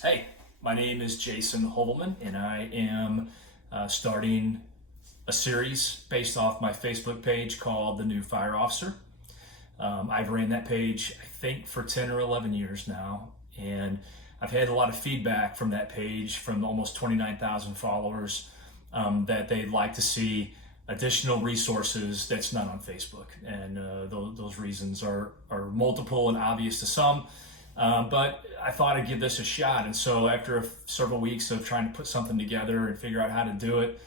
Hey, my name is Jason Hovelman, and I am starting a series based off my Facebook page called The New Fire Officer. I've ran that page, I think, for 10 or 11 years now, and I've had a lot of feedback from that page from almost 29,000 followers that they'd like to see additional resources that's not on Facebook. And those reasons are multiple and obvious to some. But I thought I'd give this a shot. And so after several weeks of trying to put something together and figure out how to do it,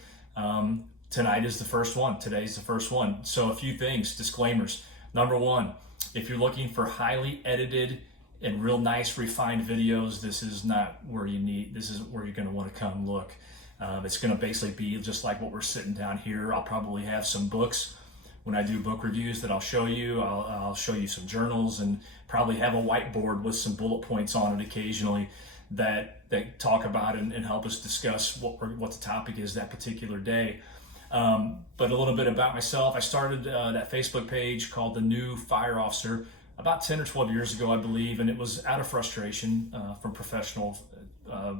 tonight is the first one. Today's the first one. So a few things, disclaimers. Number one, if you're looking for highly edited and real nice refined videos, this is not where you need, this is where you're going to want to come look. It's going to basically be just like what we're sitting down here. I'll probably have some books when I do book reviews that I'll show you. I'll show you some journals and probably have a whiteboard with some bullet points on it occasionally that talk about and help us discuss what the topic is that particular day. But a little bit about myself. I started that Facebook page called The New Fire Officer about 10 or 12 years ago, I believe, and it was out of frustration from professional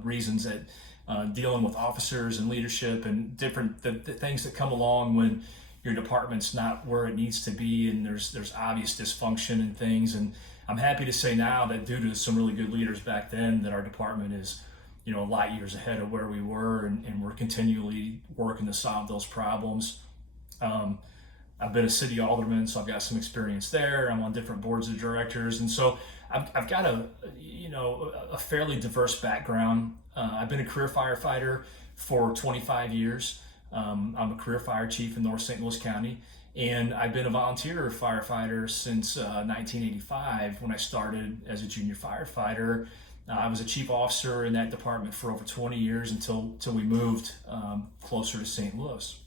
reasons that dealing with officers and leadership and different the things that come along when your department's not where it needs to be, and there's obvious dysfunction and things. And I'm happy to say now that due to some really good leaders back then, that our department is, a lot years ahead of where we were, and we're continually working to solve those problems. I've been a city alderman, so I've got some experience there. I'm on different boards of directors, and so I've got a fairly diverse background. I've been a career firefighter for 25 years. I'm a career fire chief in North St. Louis County, and I've been a volunteer firefighter since 1985 when I started as a junior firefighter. I was a chief officer in that department for over 20 years until we moved closer to St. Louis.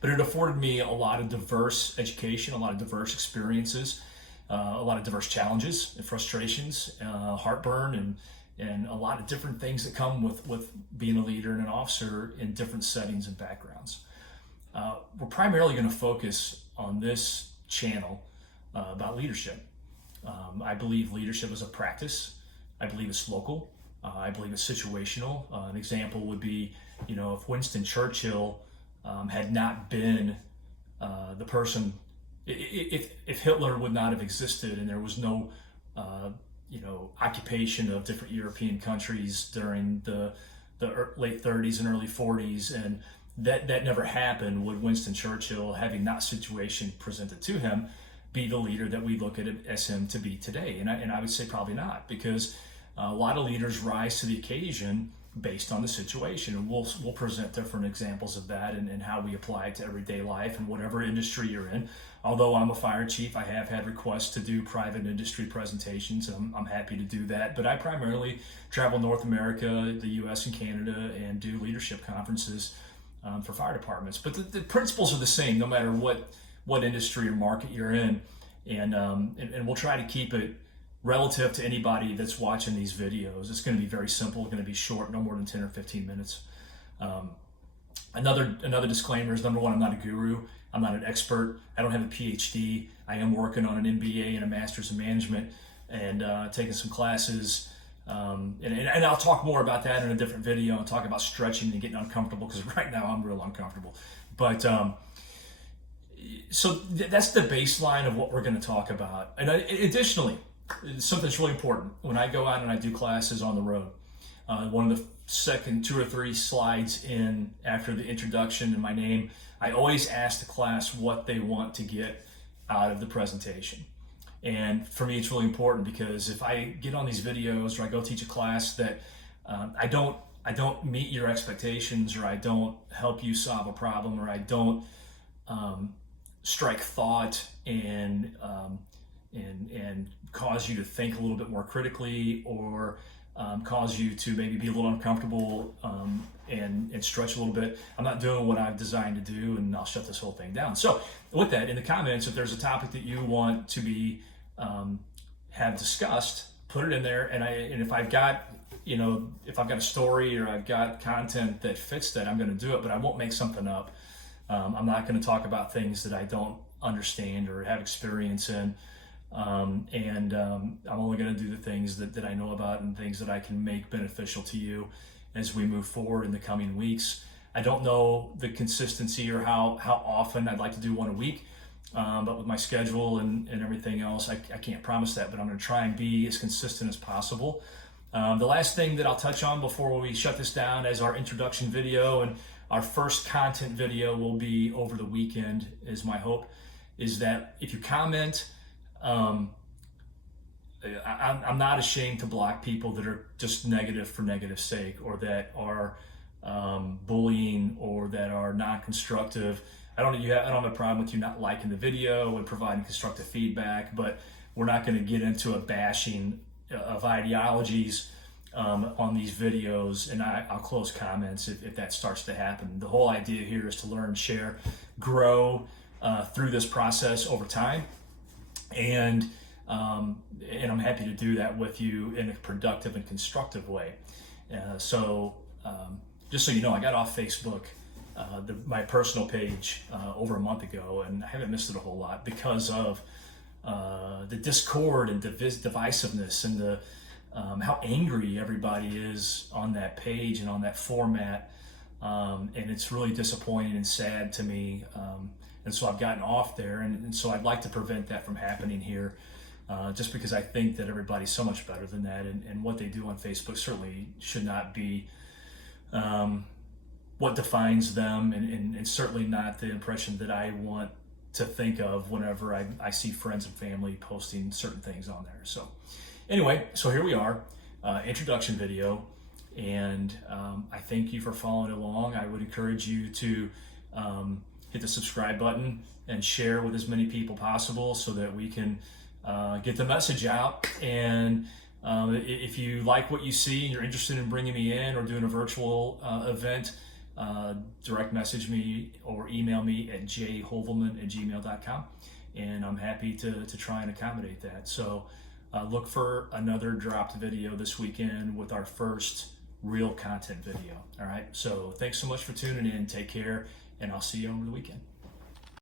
But it afforded me a lot of diverse education, a lot of diverse experiences, a lot of diverse challenges and frustrations, heartburn, and a lot of different things that come with being a leader and an officer in different settings and backgrounds. We're primarily going to focus on this channel about leadership. I believe leadership is a practice. I believe it's local. I believe it's situational. An example would be, if Winston Churchill had not been the person, if Hitler would not have existed and there was no occupation of different European countries during the late 30s and early 40s, and that never happened, would Winston Churchill, having that situation presented to him, be the leader that we look at as him to be today? And I would say probably not, because a lot of leaders rise to the occasion based on the situation, and we'll present different examples of that and how we apply it to everyday life and whatever industry you're in. Although I'm a fire chief, I have had requests to do private industry presentations, and I'm happy to do that. But I primarily travel North America, the US and Canada, and do leadership conferences for fire departments. But the principles are the same no matter what industry or market you're in, and we'll try to keep it relative to anybody that's watching these videos. It's going to be very simple, going to be short, no more than 10 or 15 minutes. Another disclaimer is, number one, I'm not a guru. I'm not an expert. I don't have a PhD. I am working on an MBA and a master's in management, and taking some classes. And I'll talk more about that in a different video and talk about stretching and getting uncomfortable, because right now I'm real uncomfortable. But so that's the baseline of what we're going to talk about. And additionally, something that's really important when I go out and I do classes on the road. One of the second 2 or 3 slides in after the introduction and my name, I always ask the class what they want to get out of the presentation. And for me, it's really important, because if I get on these videos or I go teach a class that I don't meet your expectations, or I don't help you solve a problem, or I don't strike thought and cause you to think a little bit more critically, or cause you to maybe be a little uncomfortable and stretch a little bit, I'm not doing what I've designed to do, and I'll shut this whole thing down. So with that, in the comments, if there's a topic that you want to be have discussed, put it in there, and if I've got a story or I've got content that fits that, I'm going to do it, but I won't make something up. I'm not going to talk about things that I don't understand or have experience in. I'm only going to do the things that I know about and things that I can make beneficial to you as we move forward in the coming weeks. I don't know the consistency or how often. I'd like to do one a week, but with my schedule and everything else, I can't promise that, but I'm going to try and be as consistent as possible. The last thing that I'll touch on before we shut this down as our introduction video, and our first content video will be over the weekend, is my hope, is that if you comment, I'm not ashamed to block people that are just negative for negative sake, or that are bullying, or that are non-constructive. I don't have a problem with you not liking the video and providing constructive feedback, but we're not going to get into a bashing of ideologies on these videos, and I'll close comments if that starts to happen. The whole idea here is to learn, share, grow through this process over time, and I'm happy to do that with you in a productive and constructive way. Just so you know, I got off Facebook, my personal page, over a month ago, and I haven't missed it a whole lot because of the discord and divisiveness, and the how angry everybody is on that page and on that format, and it's really disappointing and sad to me. And so I've gotten off there, and so I'd like to prevent that from happening here, just because I think that everybody's so much better than that, and what they do on Facebook certainly should not be what defines them, and certainly not the impression that I want to think of whenever I see friends and family posting certain things on there. So anyway, so here we are, introduction video, and I thank you for following along. I would encourage you to hit the subscribe button and share with as many people possible so that we can get the message out. And if you like what you see and you're interested in bringing me in or doing a virtual event, direct message me or email me at jhovelman@gmail.com, and I'm happy to try and accommodate that. So look for another dropped video this weekend with our first real content video. All right, so thanks so much for tuning in. Take care, and I'll see you over the weekend.